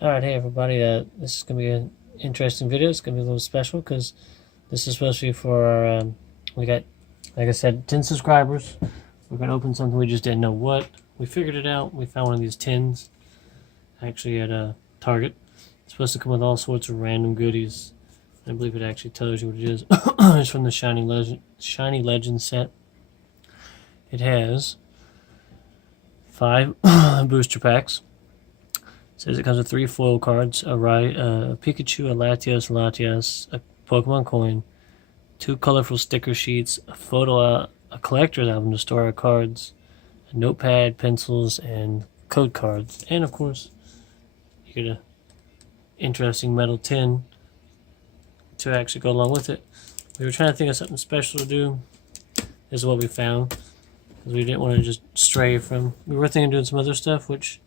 Alright, hey everybody, this is going to be an interesting video. It's going to be a little special because this is supposed to be for our, we got, like I said, 10 subscribers. We're going to open something we just didn't know what. We figured it out. We found one of these tins, actually at a Target. It's supposed to come with all sorts of random goodies. I believe it actually tells you what it is. It's from the Shiny Legend set. It has 5 booster packs. It says it comes with 3 foil cards, a Pikachu, a Latios, a Pokemon coin, 2 colorful sticker sheets, a photo, a collector's album to store our cards, a notepad, pencils, and code cards, and of course, you get a interesting metal tin to actually go along with it. We were trying to think of something special to do. This is what we found, because we didn't want to just stray from. We were thinking of doing some other stuff, which.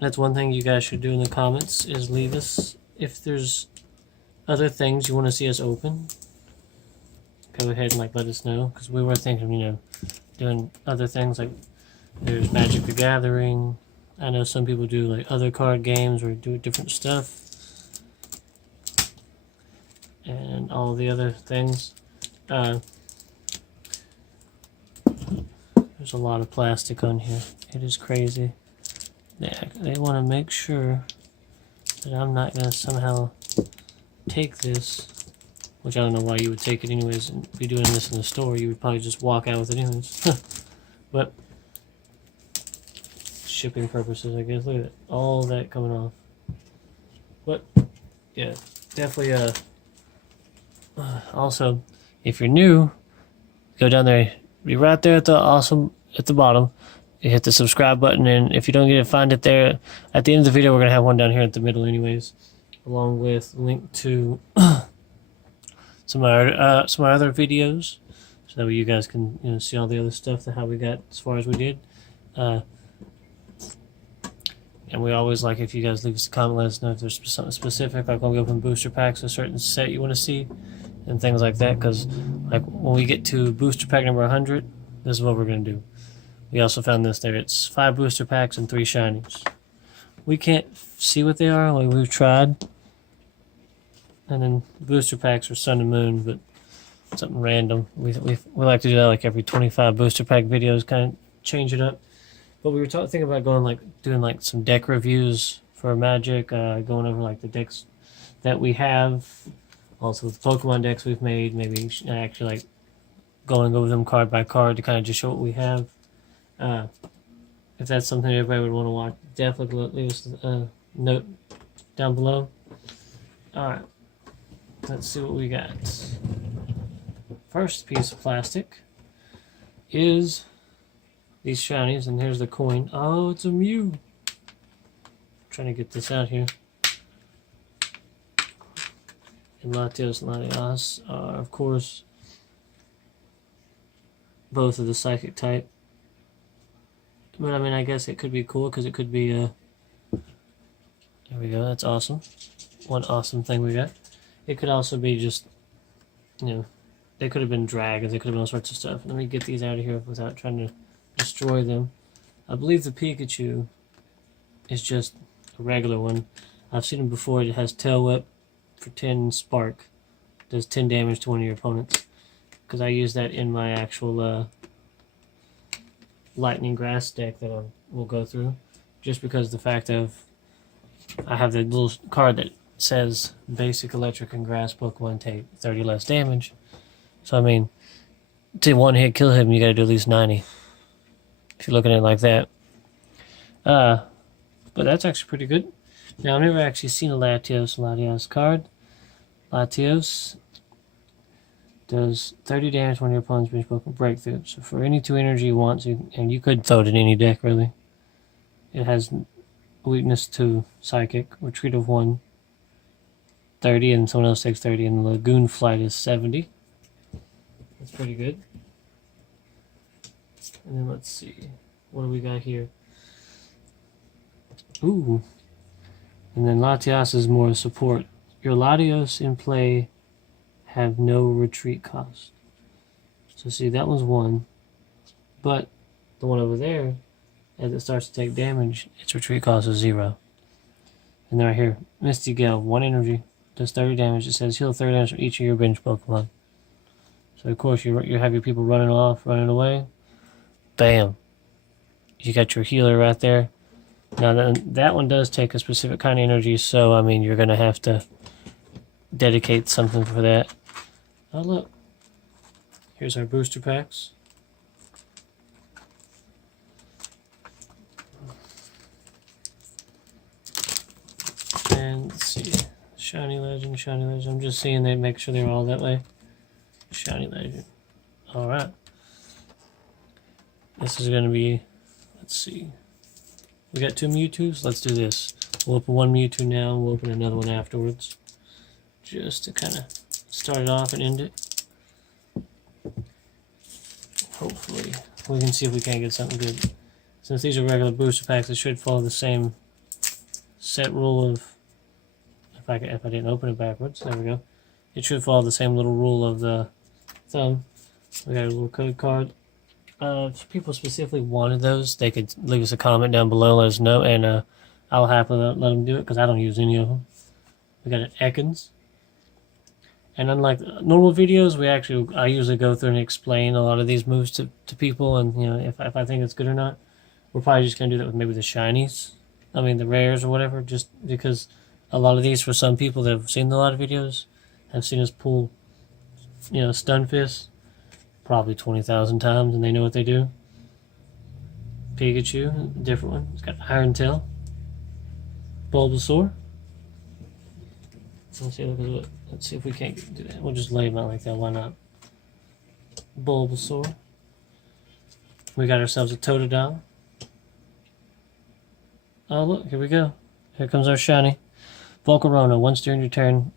That's one thing you guys should do in the comments, is leave us if there's other things you want to see us open. Go ahead and let us know, because we were thinking, doing other things, like there's Magic the Gathering. I know some people do other card games or do different stuff, and all the other things. There's a lot of plastic on here. It is crazy. They want to make sure that I'm not going to somehow take this, which I don't know why you would take it anyways, and be doing this in the store. You would probably just walk out with it anyways. But shipping purposes, I guess. Look at it, all that coming off. But yeah, definitely. Also, if you're new, go down there. Be right there at the bottom. You hit the subscribe button, and if you don't get it, find it there. At the end of the video, we're going to have one down here at the middle anyways, along with a link to some of our other videos, so that way you guys can see all the other stuff, how we got as far as we did. And we always like if you guys leave us a comment, let us know if there's something specific, like when we open booster packs, a certain set you want to see, and things like that, because when we get to booster pack number 100, this is what we're going to do. We also found this there. It's 5 booster packs and 3 shinies. We can't see what they are. We've tried. And then booster packs are Sun and Moon, but something random. We like to do that every 25 booster pack videos, kind of change it up. But we were thinking about going doing some deck reviews for Magic, going over the decks that we have, also the Pokemon decks we've made. Maybe actually going over them card by card to kind of just show what we have. If that's something everybody would want to watch, definitely leave us a note down below. Alright, let's see what we got. First piece of plastic is these shinies, and here's the coin. Oh, it's a Mew. Trying to get this out here. And Latios and Latias are, of course, both of the psychic type. But I guess it could be cool, because it could be there we go, that's awesome. One awesome thing we got. It could also be just, they could have been dragons, they could have been all sorts of stuff. Let me get these out of here without trying to destroy them. I believe the Pikachu is just a regular one. I've seen him before. It has Tail Whip for 10 spark. Does 10 damage to one of your opponents. Because I use that in my actual lightning grass deck that we'll go through, just because the fact of I have the little card that says basic electric and grass Pokemon take 30 less damage. So to one hit kill him, you gotta do at least 90 if you're looking at it like that. But that's actually pretty good. Now, I've never actually seen a Latios card. Latios does 30 damage when your opponent's bench Pokemon breakthrough. So for any 2 energy you want, and you could throw it in any deck really. It has weakness to Psychic, retreat of 1, 30, and someone else takes 30, and the Lagoon Flight is 70. That's pretty good. And then let's see, what do we got here? Ooh. And then Latias is more support. Your Latios in play have no retreat cost. So see, that was 1. But the one over there, as it starts to take damage, its retreat cost is 0. And then right here, Misty Gale, 1 energy, does 30 damage. It says heal 30 damage from each of your bench Pokemon. So of course you have your people running off, running away. Bam. You got your healer right there. Now that one does take a specific kind of energy, so I mean you're gonna have to dedicate something for that. Oh look. Here's our booster packs. And let's see. Shiny Legend, Shiny Legend. I'm just seeing they make sure they're all that way. Shiny Legend. Alright. This is going to be, let's see. We got 2 Mewtwo's. Let's do this. We'll open 1 Mewtwo now, and we'll open another one afterwards. Just to kind of start it off and end it. Hopefully, we can see if we can't get something good. Since these are regular booster packs, it should follow the same set rule of, if I didn't open it backwards, there we go. It should follow the same little rule of the thumb. We got a little code card. If people specifically wanted those, they could leave us a comment down below, let us know, and I'll happily let them do it because I don't use any of them. We got an Ekans. And unlike normal videos, I usually go through and explain a lot of these moves to people, and you know if I think it's good or not. We're probably just gonna do that with maybe the shinies, the rares or whatever, just because a lot of these, for some people that have seen a lot of videos, have seen us pull, Stunfisk probably 20,000 times, and they know what they do. Pikachu, different one. It's got Iron Tail. Bulbasaur. Let's see if we can't do that. We'll just lay them out like that. Why not? Bulbasaur. We got ourselves a Totodile. Oh look, here we go. Here comes our shiny. Volcarona. Once during your turn,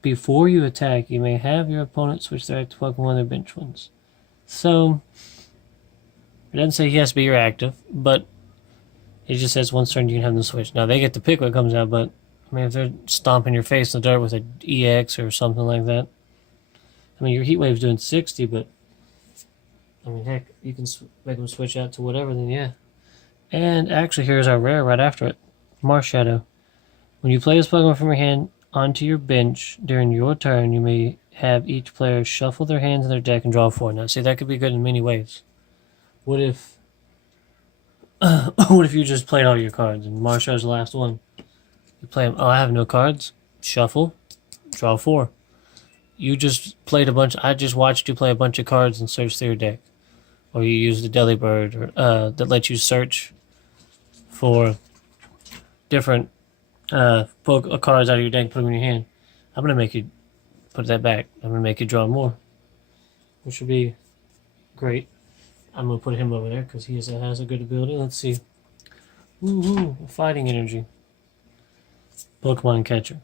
before you attack, you may have your opponent switch their active Pokemon to their bench ones. So, it doesn't say he has to be your active, but it just says once turn you can have them switch. Now they get to pick what comes out, but if they're stomping your face in the dirt with an EX or something like that, your Heat Wave's doing 60, but heck, you can make them switch out to whatever. Then yeah. And actually, here's our rare right after it, Marshadow. When you play this Pokemon from your hand onto your bench during your turn, you may have each player shuffle their hands in their deck and draw 4. Now, see, that could be good in many ways. What if you just played all your cards and Marshall's the last one? You play them. Oh, I have no cards. Shuffle, draw 4. You just played I just watched you play a bunch of cards and search through your deck, or you use the Delibird, or that lets you search for different cards out of your deck and put them in your hand. I'm going to make you put that back. I'm going to make you draw more, which would be great. I'm going to put him over there because he has a good ability. Let's see. Woohoo! Fighting energy. Pokemon Catcher.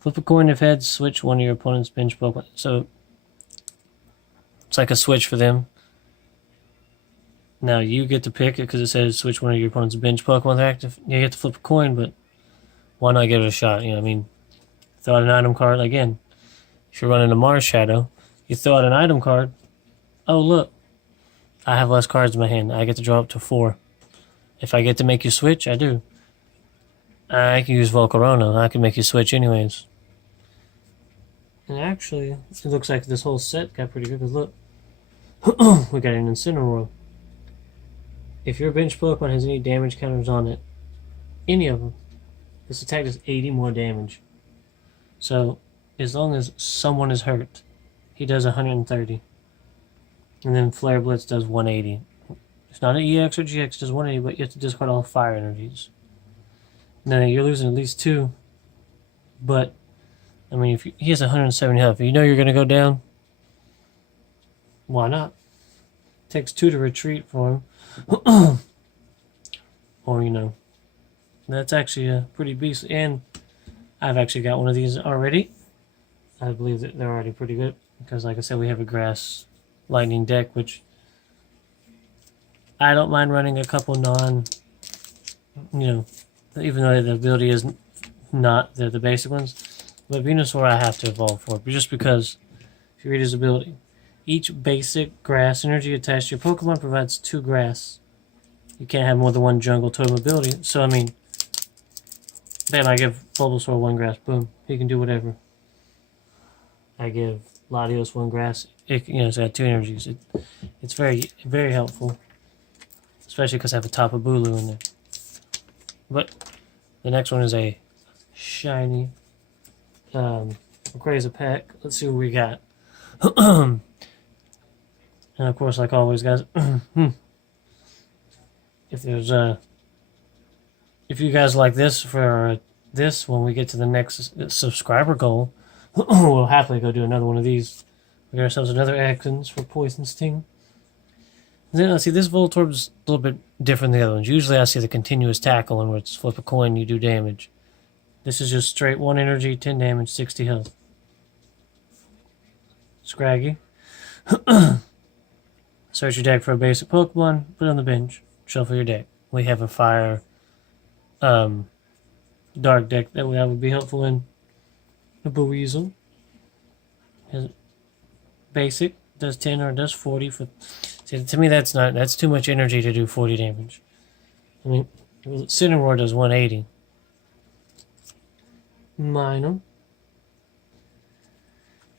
Flip a coin if heads, switch one of your opponent's bench Pokemon. So, it's like a switch for them. Now, you get to pick it because it says switch one of your opponent's bench Pokemon active. You get to flip a coin, but why not give it a shot? Throw out an item card. Again, if you're running a Marshadow, you throw out an item card. Oh, look. I have less cards in my hand. I get to draw up to 4. If I get to make you switch, I do. I can use Volcarona. I can make you switch anyways. And actually, it looks like this whole set got pretty good, because look. We got an Incineroar. If your bench Pokemon has any damage counters on it, any of them, this attack does 80 more damage. So, as long as someone is hurt, he does 130. And then Flare Blitz does 180. It's not an EX or GX, it does 180, but you have to discard all fire energies. Now, you're losing at least 2, but, if he has 170 health, if you know you're going to go down, why not? It takes 2 to retreat for him. Or, that's actually a pretty beastly. And I've actually got one of these already. I believe that they're already pretty good, because like I said, we have a Grass Lightning deck, which I don't mind running a couple even though the ability is not the basic ones. But Venusaur I have to evolve for, just because if you read his ability, each basic grass energy attached to your Pokemon provides 2 grass. You can't have more than 1 jungle totem ability. So Bam, I give Bulbasaur 1 grass. Boom. He can do whatever. I give Latios 1 grass. It's got 2 energies. It's very, very helpful. Especially because I have a Tapu Bulu in there. But the next one is a shiny Rayquaza pack. Let's see what we got. And of course, like always, guys, if you guys like this for this, when we get to the next subscriber goal, we'll happily go do another one of these. We got ourselves another Ekans for Poison Sting. And then I see this Voltorb's a little bit different than the other ones. Usually I see the continuous tackle one where it's flip a coin, you do damage. This is just straight 1 energy, 10 damage, 60 health. Scraggy. Search your deck for a basic Pokemon, put it on the bench, shuffle your deck. We have a fire dark deck that would be helpful in. A Buizel. Has basic, does 10 or does 40 for. See, to me that's too much energy to do 40 damage. I mean, Cineroar does 180. Minor.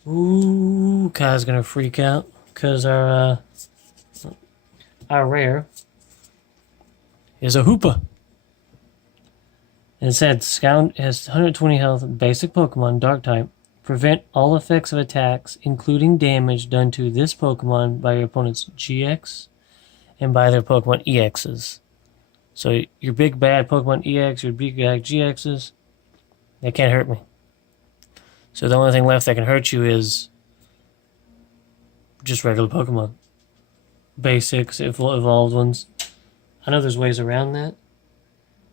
Ooh, Kai's gonna freak out because our rare is a Hoopa. It said Scout has 120 health, basic Pokemon, dark type. Prevent all effects of attacks, including damage done to this Pokemon by your opponent's GX and by their Pokemon EXs. So your big bad Pokemon EX, your big bad GXs, they can't hurt me. So the only thing left that can hurt you is just regular Pokemon. Basics, evolved ones. I know there's ways around that.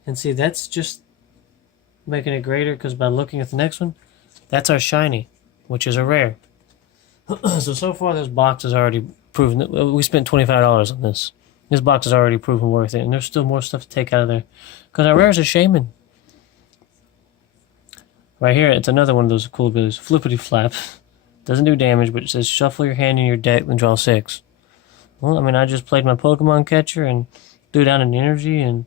And see, that's just making it greater because by looking at the next one, that's our shiny, which is a rare. So far this box has already proven that we spent $25 on this. This box has already proven worth it, and there's still more stuff to take out of there. Because our rare is a Shaman. Right here, it's another one of those cool abilities. Flippity Flap. Doesn't do damage, but it says shuffle your hand in your deck and draw 6. Well, I mean, I just played my Pokemon catcher and threw down an energy, and,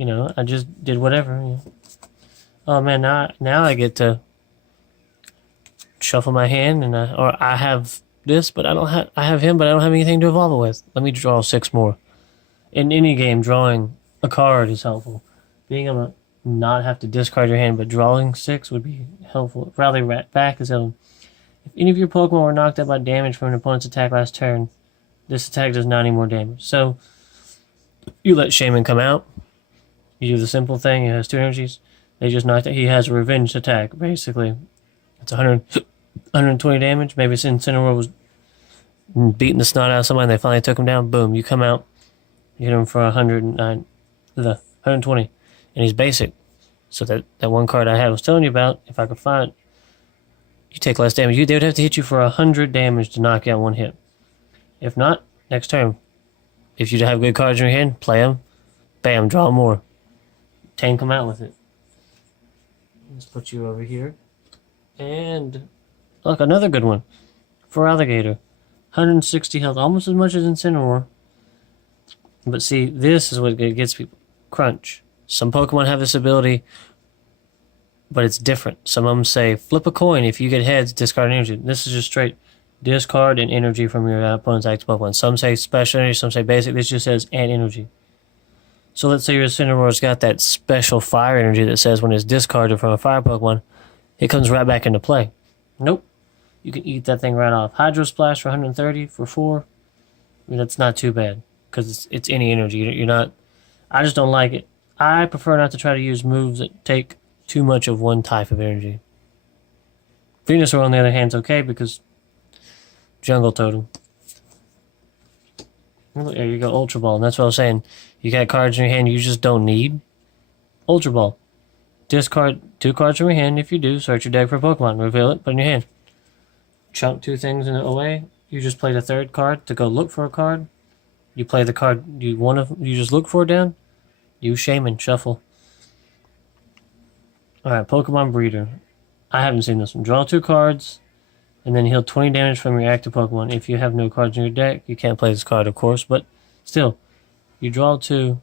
I just did whatever. Oh, man, now I get to shuffle my hand, and I have this, but I have him, but I don't have anything to evolve it with. Let me draw 6 more. In any game, drawing a card is helpful. Being able to not have to discard your hand, but drawing 6 would be helpful. Rally Rat back is helpful. If any of your Pokemon were knocked out by damage from an opponent's attack last turn, this attack does not any more damage. So you let Shaman come out. You do the simple thing. It has 2 energies. They just knocked it. He has a revenge attack, basically. It's 120 damage. Maybe since Incineroar was beating the snot out of somebody and they finally took him down. Boom, you come out. You hit him for 120. And he's basic. So that one card I had was telling you about, if I could find, you take less damage. They would have to hit you for 100 damage to knock you out 1 hit. If not, next turn. If you have good cards in your hand, play them. Bam, draw more. Tank them out with it. Let's put you over here. And look, another good one. For Alligator. 160 health, almost as much as Incineroar. But see, this is what gets people. Crunch. Some Pokemon have this ability, but it's different. Some of them say, flip a coin. If you get heads, discard energy. This is just straight discard and energy from your opponent's active Pokemon. Some say special energy, some say basic. This just says and energy. So let's say your Incineroar's got that special fire energy that says when it's discarded from a fire Pokemon, it comes right back into play. Nope. You can eat that thing right off. Hydro Splash for 130 for 4. I mean, that's not too bad because it's any energy. You're not. I just don't like it. I prefer not to try to use moves that take too much of one type of energy. Venusaur, on the other hand, is okay because Jungle Totem. There you go, Ultra Ball. And that's what I was saying. You got cards in your hand you just don't need. Ultra Ball. Discard 2 cards from your hand. If you do, search your deck for a Pokemon. Reveal it, put it in your hand. Chunk 2 things in it away. You just play the 3rd card to go look for a card. You play the card you just look for down. Use Shaman, shuffle. Alright, Pokemon Breeder. I haven't seen this one. Draw 2 cards, and then heal 20 damage from your active Pokemon. If you have no cards in your deck, you can't play this card, of course, but still, you draw 2.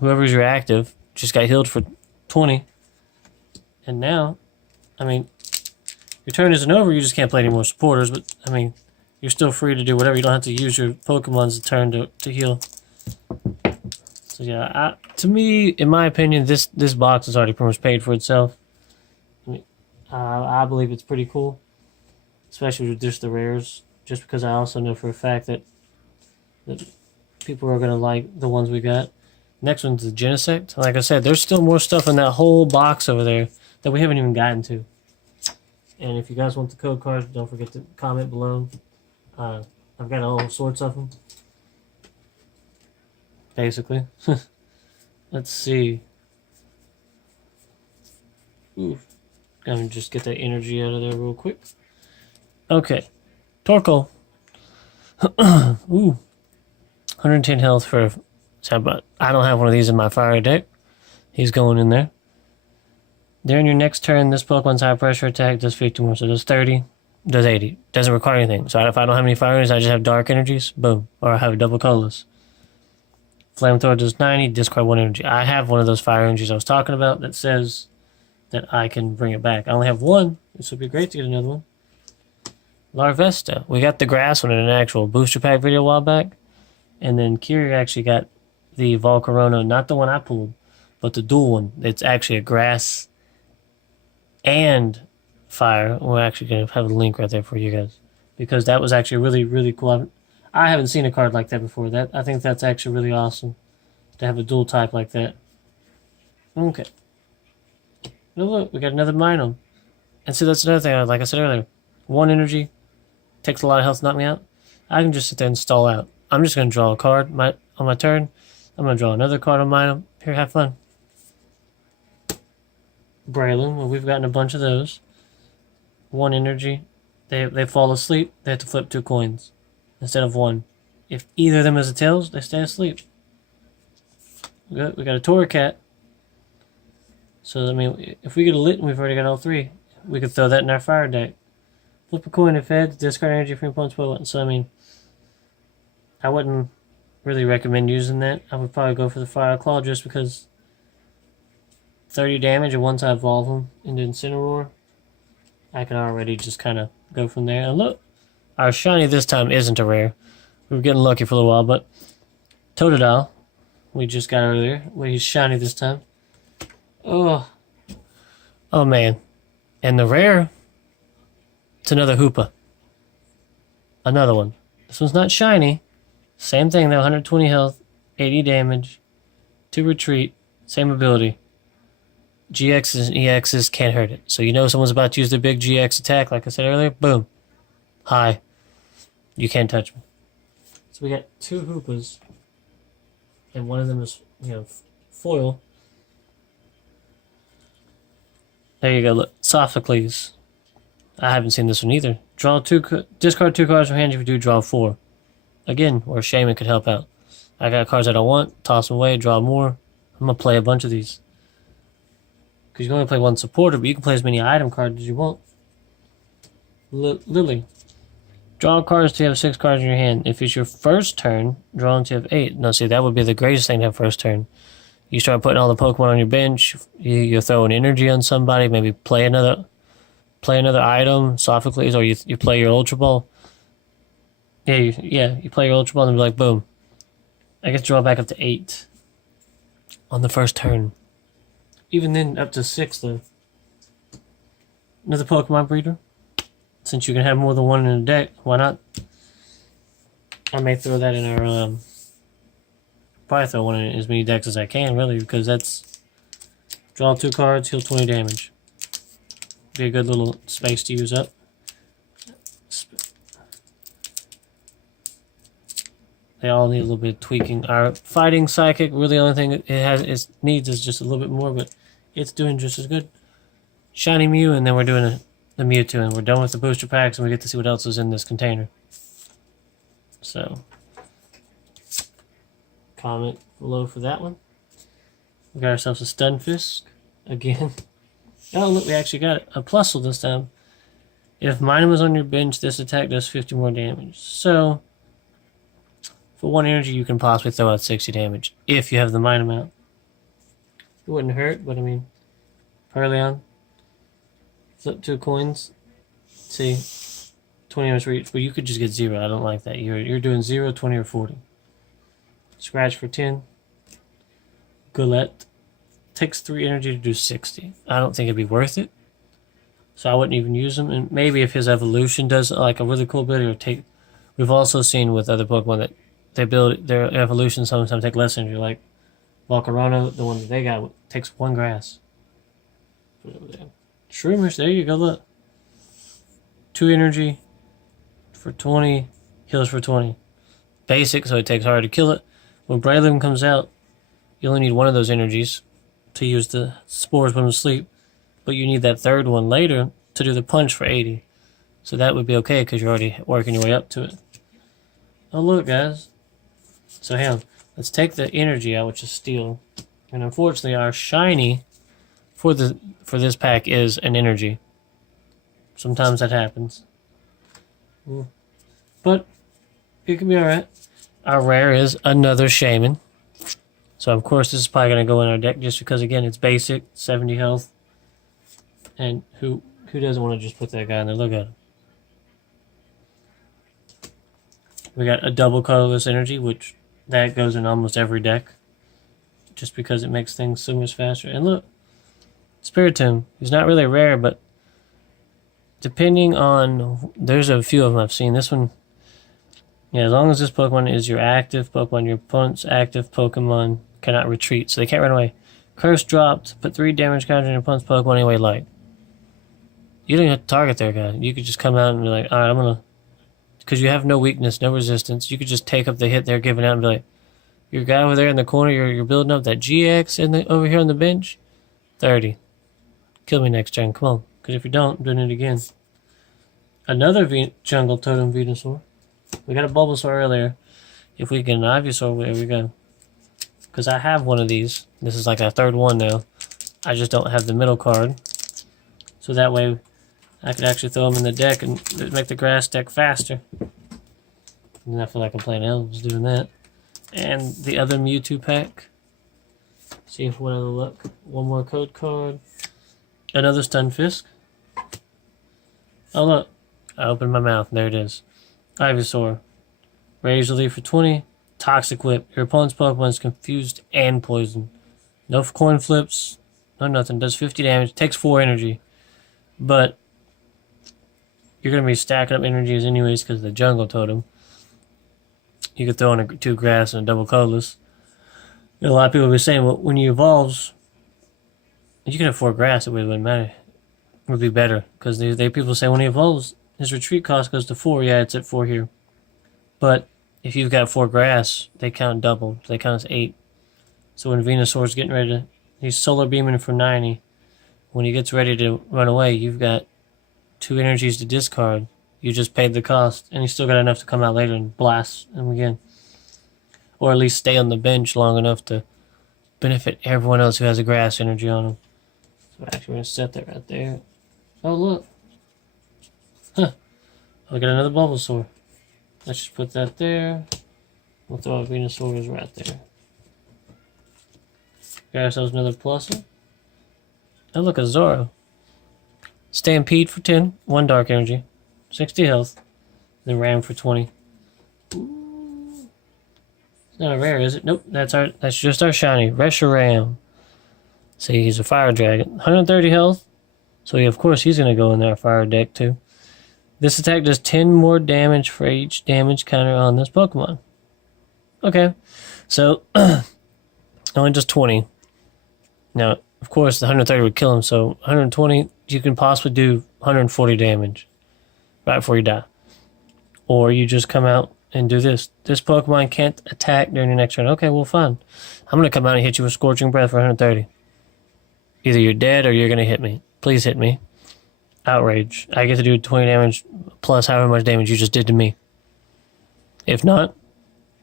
Whoever's your active just got healed for 20. And now, I mean, your turn isn't over, you just can't play any more supporters, but, I mean, you're still free to do whatever. You don't have to use your Pokemon's turn to heal. So yeah, to me, in my opinion, this box is already pretty much paid for itself. I mean, I believe it's pretty cool, especially with just the rares, just because I also know for a fact that people are going to like the ones we got. Next one's the Genesect. Like I said, there's still more stuff in that whole box over there that we haven't even gotten to. And if you guys want the code cards, don't forget to comment below. I've got all sorts of them. Basically. Let's see. Ooh. Gonna just get that energy out of there real quick. Okay. Torkoal. Ooh. 110 health for... But I don't have one of these in my fire deck. He's going in there. During your next turn, this Pokemon's high pressure attack does 50 more. So does 30, does 80. Doesn't require anything. So if I don't have any fire energies, I just have dark energies. Boom. Or I have a double colorless. Flamethrower does 90, discard 1 energy. I have one of those fire energies I was talking about that says that I can bring it back. I only have one. This would be great to get another one. Larvesta. We got the grass one in an actual booster pack video a while back. And then Kiri actually got the Volcarona, not the one I pulled, but the dual one. It's actually a grass and fire. We're actually going to have a link right there for you guys, because that was actually really, really cool. I haven't seen a card like that before. I think that's actually really awesome to have a dual type like that. Okay. Oh, look, we got another Minun. And see, that's another thing, like I said earlier. 1 energy, takes a lot of health to knock me out. I can just sit there and stall out. I'm just going to draw a card on my turn. I'm going to draw another card on mine. Here, have fun. Braylon, well, we've gotten a bunch of those. 1 energy. They fall asleep. They have to flip 2 coins instead of 1. If either of them is a tails, they stay asleep. We got a Torracat. So, I mean, if we get a lit and we've already got all 3, we could throw that in our fire deck. Flip a coin if fed, discard energy from your opponent's Pokemon. So, I mean, I wouldn't really recommend using that. I would probably go for the Fire Claw just because 30 damage, and once I evolve them into Incineroar, I can already just kind of go from there. And look, our shiny this time isn't a rare. We were getting lucky for a little while, but Totodile, we just got earlier. Well, he's shiny this time. Oh man. And the rare, it's another Hoopa. Another one. This one's not shiny. Same thing though, 120 health, 80 damage, 2 retreat, same ability. GXs and EXs can't hurt it. So you know someone's about to use their big GX attack, like I said earlier, boom. Hi. You can't touch me. So we got 2 Hoopas, and one of them is, foil. There you go, look, Sophocles. I haven't seen this one either. Discard 2 cards from hand. If you do, draw 4. Again, where Shaman could help out. I got cards I don't want, toss them away, draw more. I'm going to play a bunch of these. Because you can only play 1 supporter, but you can play as many item cards as you want. Lily. Draw cards till you have 6 cards in your hand. If it's your first turn, draw until you have 8. No, see, that would be the greatest thing to have first turn. You start putting all the Pokemon on your bench, you throw an energy on somebody, maybe play another item, Sophocles, or you play your Ultra Ball. You play your Ultra Ball and be like, boom. I get to draw back up to 8 on the first turn. Even then, up to 6 though. Another Pokemon breeder. Since you can have more than 1 in a deck, why not? I may throw that in our, probably throw 1 in as many decks as I can, really, because that's draw 2 cards, heal 20 damage. Be a good little space to use up. They all need a little bit of tweaking. Our fighting psychic, really the only thing it needs is just a little bit more, but it's doing just as good. Shiny Mew, and then we're doing the Mewtwo, and we're done with the booster packs, and we get to see what else is in this container. So, comment below for that one. We got ourselves a Stunfisk again. Oh, look, we actually got a Plusle this time. If Minun was on your bench, this attack does 50 more damage. So, for 1 energy, you can possibly throw out 60 damage if you have the Minun out. It wouldn't hurt, but I mean, Herleon. Flip 2 coins. See, 20 damage for each, but you could just get 0. I don't like that. You're doing 0, 20, or 40. Scratch for 10. Goulet. Takes 3 energy to do 60. I don't think it'd be worth it. So I wouldn't even use him. And maybe if his evolution does like a really cool ability or take... We've also seen with other Pokemon that they build their evolution sometimes take less energy. Like Volcarona, the one that they got, takes 1 grass. Put it over there. Shroomers, there you go, look. 2 energy for 20, heals for 20. Basic, so it takes hard to kill it. When Breloom comes out, you only need 1 of those energies to use the spores when asleep, but you need that 3rd one later to do the punch for 80. So that would be okay because you're already working your way up to it. Oh look, guys. So hang on. Let's take the energy out, which is steel. And unfortunately our shiny for this pack is an energy. Sometimes that happens. But it can be alright. Our rare is another Shaman. So of course this is probably going to go in our deck just because again it's basic, 70 health. And who doesn't want to just put that guy in there? Look at him. We got a double colorless energy, which that goes in almost every deck. Just because it makes things so much faster. And look, Spiritomb. He's not really rare, but depending on... There's a few of them I've seen. This one... Yeah, as long as this Pokemon is your active Pokemon, your opponent's active Pokemon cannot retreat, so they can't run away. Curse dropped, put 3 damage counter on your opponent's Pokemon anyway light. You don't even have to target their guy. You could just come out and be like, alright, I'm gonna... Because you have no weakness, no resistance. You could just take up the hit they're giving out and be like, your guy over there in the corner, you're building up that GX over here on the bench, 30. Kill me next turn, come on. Because if you don't, I'm doing it again. Another Jungle Totem Venusaur. We got a Bulbasaur earlier. If we get an Ivysaur, there we go. Because I have one of these. This is like our 3rd one now. I just don't have the middle card. So that way I could actually throw them in the deck and make the grass deck faster. And I feel like I'm playing elves doing that. And the other Mewtwo pack. See if one other luck. One more code card. Another Stunfisk. Oh look. I opened my mouth. There it is. Ivysaur. Razor Leaf for 20. Toxic Whip. Your opponent's Pokemon is confused and poisoned. No coin flips. No nothing. Does 50 damage. Takes 4 energy. But you're going to be stacking up energies anyways because of the Jungle Totem. You could throw in 2 grass and a double colorless. You know, a lot of people will be saying, well, when he evolves, you can have 4 grass, it wouldn't matter. It would be better. Because they people say when he evolves, his retreat cost goes to 4. Yeah, it's at 4 here. But if you've got 4 grass, they count double. They count as 8. So when Venusaur's getting ready to... He's solar beaming for 90. When he gets ready to run away, you've got 2 energies to discard. You just paid the cost, and you still got enough to come out later and blast him again. Or at least stay on the bench long enough to benefit everyone else who has a grass energy on him. So actually, we're going to set that right there. Oh, look. Huh. I'll get another Bulbasaur. Let's just put that there. We'll throw a Venusaur right there. Got ourselves another Plusle. Oh, look, a Zoro. Stampede for 10. 1 Dark Energy. 60 health. Then Ram for 20. Ooh. It's not a rare, is it? Nope, that's just our shiny. Reshiram. See, he's a fire dragon. 130 health. So of course he's going to go in our fire deck too. This attack does 10 more damage for each damage counter on this Pokemon. Okay. So only just 20. Now, of course, the 130 would kill him, so 120, you can possibly do 140 damage right before you die. Or you just come out and do this. This Pokemon can't attack during your next turn. Okay, well, fine. I'm going to come out and hit you with Scorching Breath for 130. Either you're dead or you're going to hit me. Please hit me. Outrage. I get to do 20 damage plus however much damage you just did to me. If not,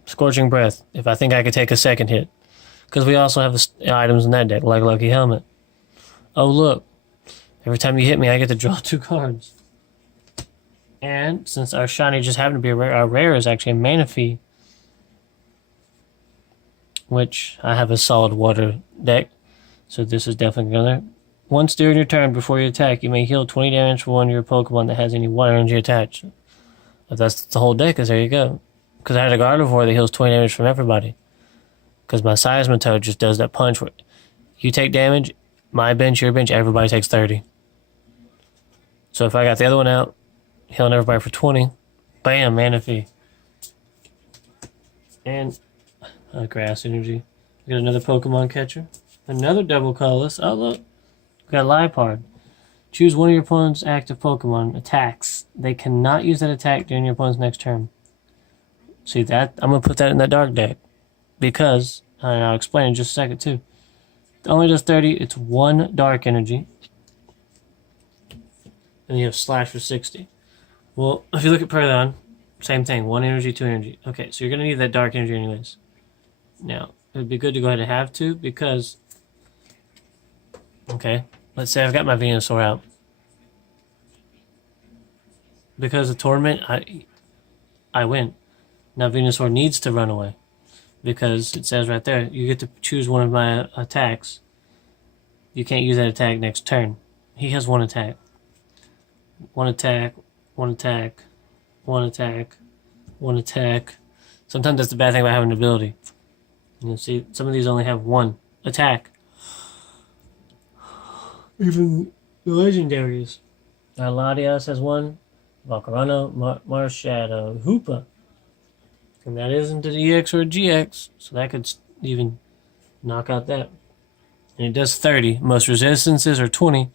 Scorching Breath. If I think I could take a second hit. Because we also have the items in that deck, like Lucky Helmet. Oh, look. Every time you hit me, I get to draw 2 cards. And since our shiny just happened to be a rare, our rare is actually a Manaphy. Which I have a solid water deck. So this is definitely going to Once during your turn before you attack, you may heal 20 damage for one of your Pokemon that has any water energy attached. If that's the whole deck, there you go. Because I had a Gardevoir that heals 20 damage from everybody. Because my Seismitoad just does that punch where you take damage, my bench, your bench, everybody takes 30. So if I got the other one out, healing everybody for 20, bam, Manaphy. And Grass Energy. We got another Pokemon catcher. Another double colorless. Oh, look. We got Liepard. Choose one of your opponent's active Pokemon attacks. They cannot use that attack during your opponent's next turn. See that? I'm going to put that in that dark deck. Because, and I'll explain in just a second too. It only does 30. It's 1 dark energy. And you have Slash for 60. Well, if you look at Paragon, same thing. 1 energy, 2 energy. Okay, so you're going to need that dark energy anyways. Now, it would be good to go ahead and have 2 because... Okay, let's say I've got my Venusaur out. Because of Torment, I win. Now Venusaur needs to run away. Because it says right there, you get to choose one of my attacks. You can't use that attack next turn. He has 1 attack. 1 attack, 1 attack, 1 attack, 1 attack. Sometimes that's the bad thing about having an ability. You see, some of these only have 1 attack. Even the legendaries. Latias has 1. Volcarona, Marshadow, Hoopa. And that isn't an EX or a GX, so that could even knock out that. And it does 30. Most resistances are 20.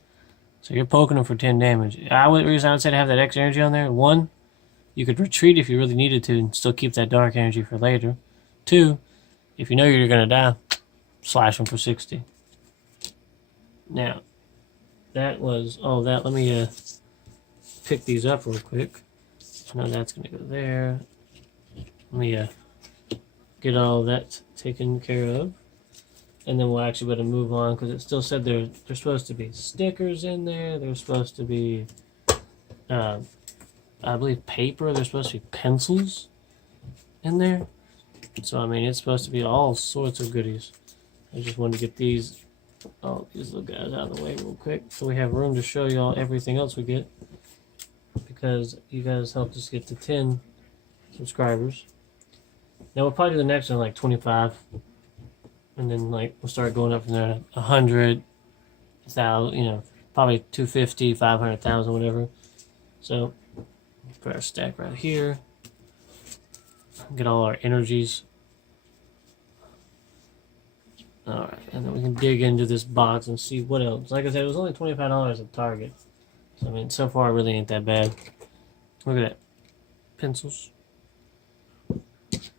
So you're poking them for 10 damage. The reason I would say to have that X energy on there, 1, you could retreat if you really needed to and still keep that dark energy for later. 2, if you know you're going to die, slash them for 60. Now, that was all that. Let me pick these up real quick. So now that's going to go there. Let me get all that taken care of. And then we'll actually better move on because it still said there's supposed to be stickers in there. There's supposed to be, I believe, paper. There's supposed to be pencils in there. So, I mean, it's supposed to be all sorts of goodies. I just wanted to get these little guys out of the way real quick so we have room to show y'all everything else we get. Because you guys helped us get to 10 subscribers. Now, we'll probably do the next one like 25. And then, like, we'll start going up from there. 100, 1,000, probably 250, 500,000, whatever. So, put our stack right here. Get all our energies. Alright, and then we can dig into this box and see what else. Like I said, it was only $25 at Target. So, I mean, so far, it really ain't that bad. Look at that. Pencils.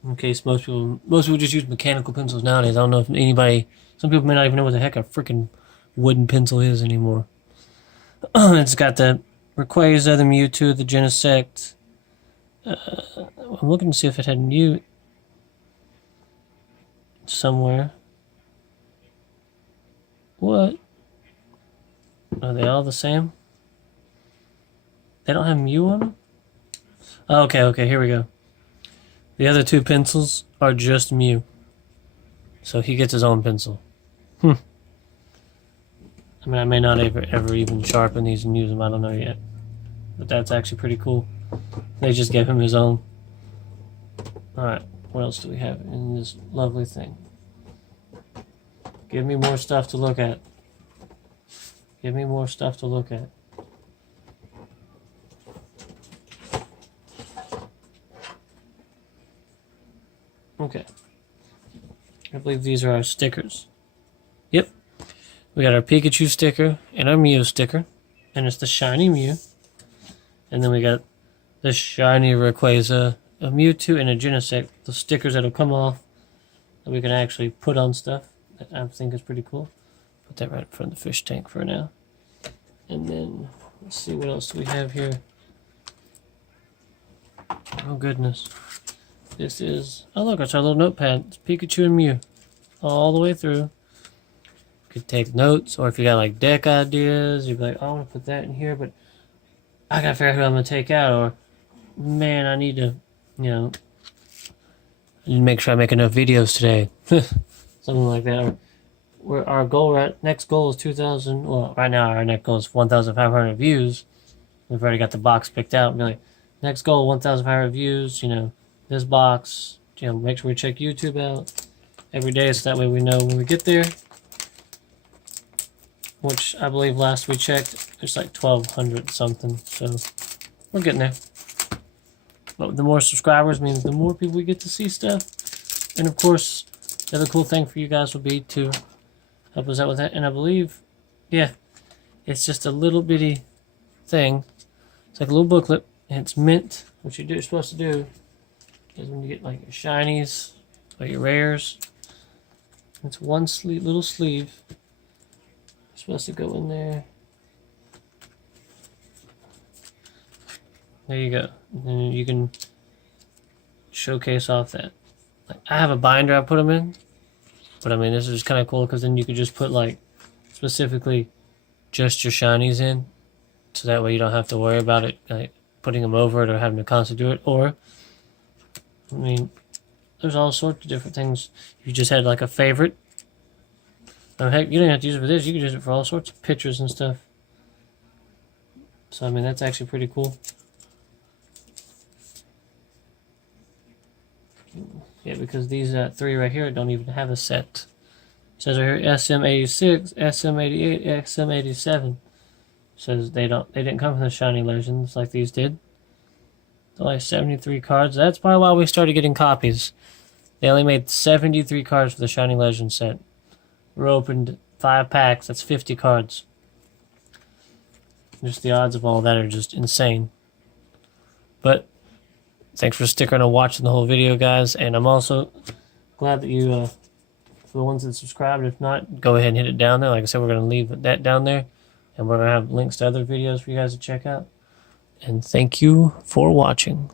In case most people just use mechanical pencils nowadays. I don't know if some people may not even know what the heck a freaking wooden pencil is anymore. It's got the Rayquaza, the Mewtwo, the Genesect. I'm looking to see if it had Mew somewhere. What? Are they all the same? They don't have Mew on them? Oh, okay, here we go. The other 2 pencils are just Mew. So he gets his own pencil. I mean, I may not ever even sharpen these and use them. I don't know yet. But that's actually pretty cool. They just gave him his own. Alright, what else do we have in this lovely thing? Give me more stuff to look at. Give me more stuff to look at. Okay. I believe these are our stickers. Yep. We got our Pikachu sticker and our Mew sticker. And it's the shiny Mew. And then we got the shiny Rayquaza, a Mewtwo, and a Genesect. The stickers that'll come off that we can actually put on stuff. That I think is pretty cool. Put that right in front of the fish tank for now. And then, let's see what else do we have here. Oh goodness. This is, oh look, it's our little notepad. It's Pikachu and Mew. All the way through. You could take notes, or if you got like deck ideas, you'd be like, oh, I want to put that in here, but I gotta figure out who I'm gonna take out, or man, I need to, I need to make sure I make enough videos today. Something like that. Or our goal, next goal is 2,000. Well, right now our next goal is 1,500 views. We've already got the box picked out. Be like, next goal, 1,500 views. You know, this box. You know, make sure we check YouTube out every day, so that way we know when we get there. Which I believe last we checked, it's like 1,200 something. So we're getting there. But the more subscribers means the more people we get to see stuff. And of course, the other cool thing for you guys would be to help us out with that. And I believe, yeah, it's just a little bitty thing. It's like a little booklet, and it's mint. What you're supposed to do is when you get like your shinies or your rares, it's one little sleeve. You're supposed to go in there. There you go. And you can showcase off that. Like, I have a binder I put them in, but I mean this is just kind of cool because then you could just put like specifically just your shinies in, so that way you don't have to worry about it like putting them over it or having to constantly do it. Or I mean, there's all sorts of different things. If you just had like a favorite, heck, you don't have to use it for this. You can use it for all sorts of pictures and stuff. So I mean that's actually pretty cool. Yeah, because these 3 right here don't even have a set. It says right here SM86, SM88, XM87. Says they didn't come from the shiny legends like these did. Only 73 cards. That's probably why we started getting copies. They only made 73 cards for the shiny legend set. We opened 5 packs. That's 50 cards. Just the odds of all that are just insane. But thanks for sticking around and watching the whole video, guys. And I'm also glad that you, for the ones that subscribed, if not, go ahead and hit it down there. Like I said, we're going to leave that down there. And we're going to have links to other videos for you guys to check out. And thank you for watching.